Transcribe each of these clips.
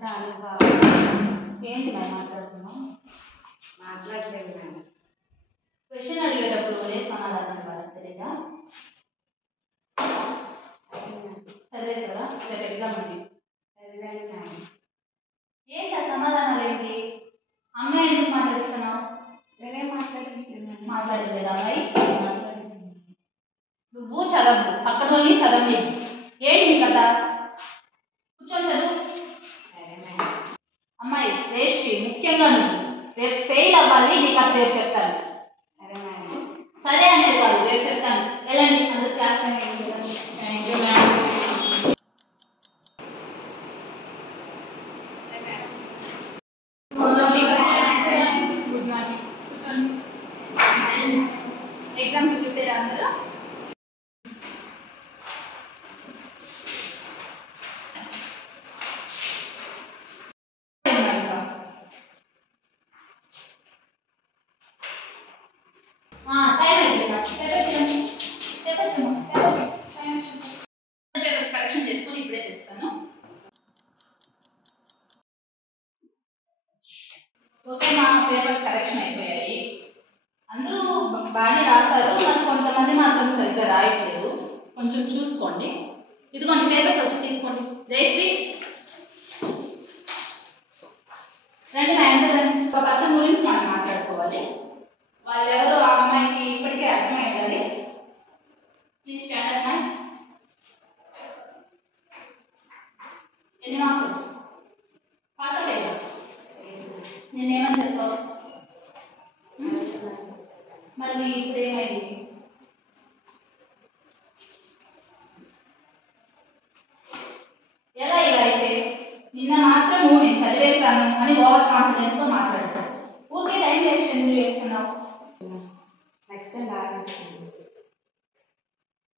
చాలా బాగా ఏంటి మేము మాట్లాడుతున్నాం మాట్లాడలేదు మేడం. క్వశ్చన్ అడిగేటప్పుడు ఒకే సమాధానం ఇవ్వాలి తెలియదా? చదివేశారా? రేపు ఎగ్జామ్ ఉంది. ఏంటి ఆ సమాధానాలు ఏంటి? అమ్మాయి ఎందుకు మాట్లాడిస్తున్నావు? నేనే మాట్లాడలేదు అమ్మాయి నువ్వు చదవు పక్కన వాళ్ళని చదవలేదు. ఏంటి మీ కథ? కూర్చొని చదువు. అమ్మాయి రేష్కి ముఖ్యంగా నువ్వు రేపు ఫెయిల్ అవ్వాలి. నీకు అది రేపు చెప్తాను. సరే అనేది కాదు, రేపు చెప్తాను. వెళ్ళండి అందరు క్లాస్ గుడ్ మార్నింగ్. కూర్చోండి. ఎగ్జామ్స్ ప్రిపేర్ అందరూ? కరెక్షన్ చేసుకొని ఇప్పుడే చేస్తాను. ఓకే మా పేపర్స్ కరెక్షన్ అయిపోయాయి. అందరూ బాగానే రాశారు. మరి కొంతమంది మాత్రం సరిగ్గా రాయట్లేదు. కొంచెం చూసుకోండి. ఇదిగోండి పేపర్స్ వచ్చి తీసుకోండి. జయశ్రీ రండి. మా అందరూ ఒక పర్సన్ గురించి మనం మాట్లాడుకోవాలి. వాళ్ళు ఎవరు? ఆ అమ్మాయికి ఇప్పటికే అర్థమై ఉండాలి. Please stand up. మై ఎన్ని మార్క్స్ వచ్చాయి? పాస్ అయ్యా? నేనేమని చెప్పావు? మళ్ళీ ఇప్పుడు ఏమైంది? ఎలా ఇలా అయితే? నిన్న మాత్రం నువ్వు నేను చదివేశాను అని ఓవర్ కాన్ఫిడెన్స్ తో మాట్లాడతావు. ఊరికే టైం వేస్ట్ ఎందుకు చేస్తున్నావు? నెక్స్ట్ టైం బాగా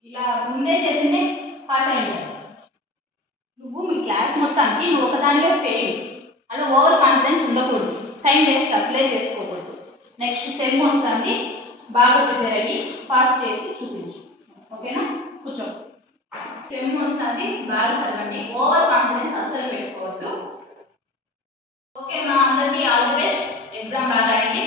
ఇలా ముందే చేసిందే పాస్ అయ్యింది. నువ్వు మీ క్లాస్ మొత్తానికి నువ్వు ఒకదానివే ఫెయిల్. అలా ఓవర్ కాన్ఫిడెన్స్ ఉండకూడదు. టైం వేస్ట్ అసలే చేసుకోకూడదు. నెక్స్ట్ సెమ్ వస్తుంది. బాగా ప్రిపేర్ అయ్యి పాస్ చేసి చూపించు. ఓకేనా? కూర్చో. సెమ్ వస్తుంది. బాగా చదవండి. ఓవర్ కాన్ఫిడెన్స్ అస్సలు పెట్టుకోవద్దు. ఓకే మా అందరికీ ఆల్ ది బెస్ట్. ఎగ్జామ్ బాగా రాయండి.